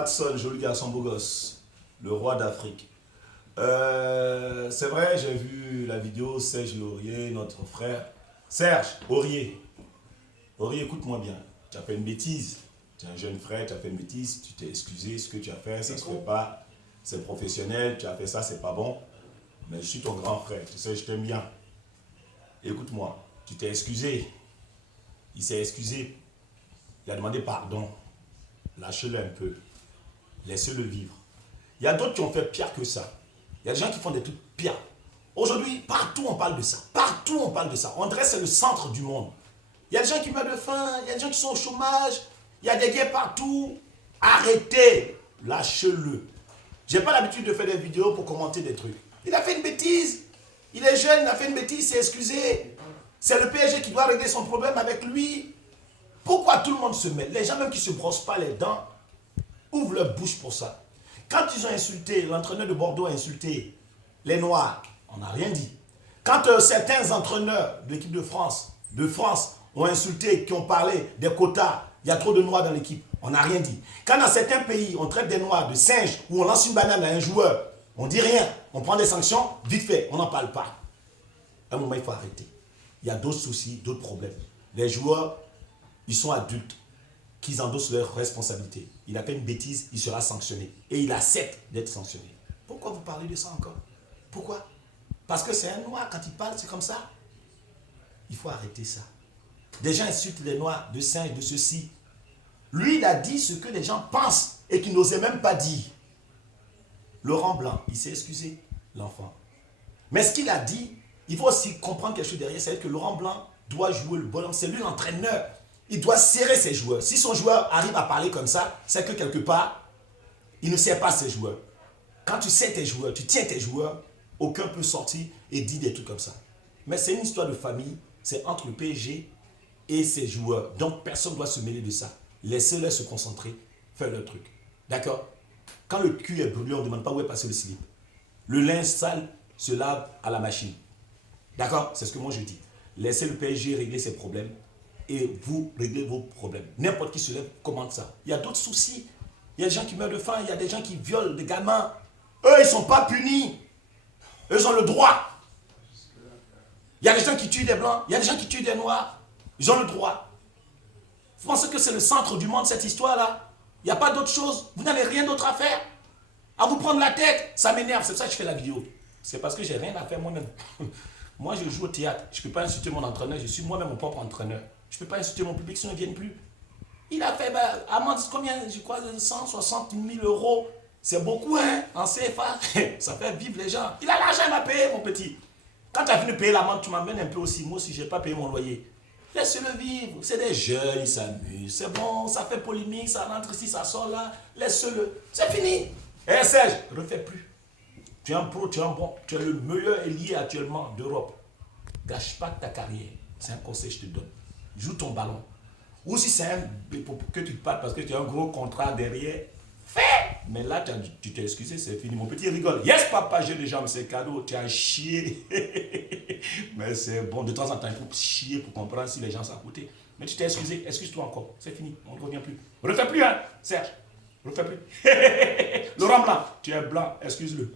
Watson, joli garçon beau gosse, le roi d'Afrique. C'est vrai, j'ai vu la vidéo Serge Aurier, notre frère. Serge Aurier, Aurier, écoute-moi bien. Tu as fait une bêtise. Tu es un jeune frère, tu as fait une bêtise, tu t'es excusé, ce que tu as fait, ça ne se fait pas. C'est professionnel, tu as fait ça, c'est pas bon. Mais je suis ton grand frère, tu sais, je t'aime bien. Écoute-moi, tu t'es excusé. Il s'est excusé. Il a demandé pardon. Lâchez-le un peu. Laissez-le vivre. Il y a d'autres qui ont fait pire que ça. Il y a des gens qui font des trucs pires. Aujourd'hui, partout on parle de ça. Partout on parle de ça. On dirait que c'est le centre du monde. Il y a des gens qui meurent de faim. Il y a des gens qui sont au chômage. Il y a des guerres partout. Arrêtez. Lâchez-le. Je n'ai pas l'habitude de faire des vidéos pour commenter des trucs. Il a fait une bêtise. Il est jeune, il a fait une bêtise, il s'est excusé. C'est le PSG qui doit régler son problème avec lui. Pourquoi tout le monde se mêle? Les gens même qui ne se brossent pas les dents ouvrent leur bouche pour ça. Quand ils ont insulté, l'entraîneur de Bordeaux a insulté les Noirs, on n'a rien dit. Quand certains entraîneurs de l'équipe de France ont insulté, qui ont parlé des quotas, il y a trop de Noirs dans l'équipe, on n'a rien dit. Quand dans certains pays, on traite des Noirs de singes, ou on lance une banane à un joueur, on ne dit rien, on prend des sanctions, vite fait, on n'en parle pas. À un moment, il faut arrêter. Il y a d'autres soucis, d'autres problèmes. Les joueurs, ils sont adultes, qu'ils endossent leurs responsabilités. Il a fait une bêtise, il sera sanctionné. Et il accepte d'être sanctionné. Pourquoi vous parlez de ça encore? Pourquoi? Parce que c'est un noir, quand il parle, c'est comme ça. Il faut arrêter ça. Des gens insultent les noirs de singes, de ceci. Lui, il a dit ce que les gens pensent et qu'il n'osait même pas dire. Laurent Blanc, il s'est excusé, l'enfant. Mais ce qu'il a dit, il faut aussi comprendre quelque chose derrière, c'est que Laurent Blanc doit jouer le bonhomme, c'est lui l'entraîneur. Il doit serrer ses joueurs. Si son joueur arrive à parler comme ça, c'est que quelque part, il ne sert pas ses joueurs. Quand tu sais tes joueurs, tu tiens tes joueurs, aucun peut sortir et dire des trucs comme ça. Mais c'est une histoire de famille, c'est entre le PSG et ses joueurs. Donc personne ne doit se mêler de ça. Laissez-les se concentrer, faire leur truc. D'accord? Quand le cul est brûlé, on ne demande pas où est passé le slip. Le linge sale se lave à la machine. D'accord? C'est ce que moi je dis. Laissez le PSG régler ses problèmes et vous réglez vos problèmes. N'importe qui se lève commande ça. Il y a d'autres soucis. Il y a des gens qui meurent de faim, il y a des gens qui violent des gamins. Eux, ils ne sont pas punis. Eux, ils ont le droit. Il y a des gens qui tuent des blancs, il y a des gens qui tuent des noirs. Ils ont le droit. Vous pensez que c'est le centre du monde, cette histoire-là? Il n'y a pas d'autre chose. Vous n'avez rien d'autre à faire. À vous prendre la tête. Ça m'énerve, c'est pour ça que je fais la vidéo. C'est parce que j'ai rien à faire moi-même. Moi, je joue au théâtre. Je ne peux pas insulter mon entraîneur. Je suis moi-même mon propre entraîneur. Je ne peux pas insulter mon public sinon ils ne viennent plus. Il a fait, amende, combien? Je crois 160 000 euros. C'est beaucoup, hein, en CFA. Ça fait vivre les gens. Il a l'argent, il m'a payé, mon petit. Quand tu as fini de payer l'amende, tu m'emmènes un peu aussi. Moi aussi, je n'ai pas payé mon loyer. Laisse-le vivre. C'est des jeunes, ils s'amusent. C'est bon, ça fait polémique, ça rentre ici, ça sort là. Laisse-le. C'est fini. Eh Serge, refais plus. Tu es un pro, tu es un bon. Tu es le meilleur ailier actuellement d'Europe. Gâche pas ta carrière. C'est un conseil que je te donne. Joue ton ballon. Ou si c'est un pour que tu parles parce que tu as un gros contrat derrière, fais. Mais là, tu t'es excusé, c'est fini. Mon petit rigole. Yes, papa, j'ai des jambes, c'est cadeau. Tu as chié. Mais c'est bon, de temps en temps, il faut chier pour comprendre si les gens sont à côté. Mais tu t'es excusé, excuse-toi encore. C'est fini, on ne revient plus. Refais plus, hein, Serge. Refais plus. Laurent Blanc, tu es blanc, excuse-le.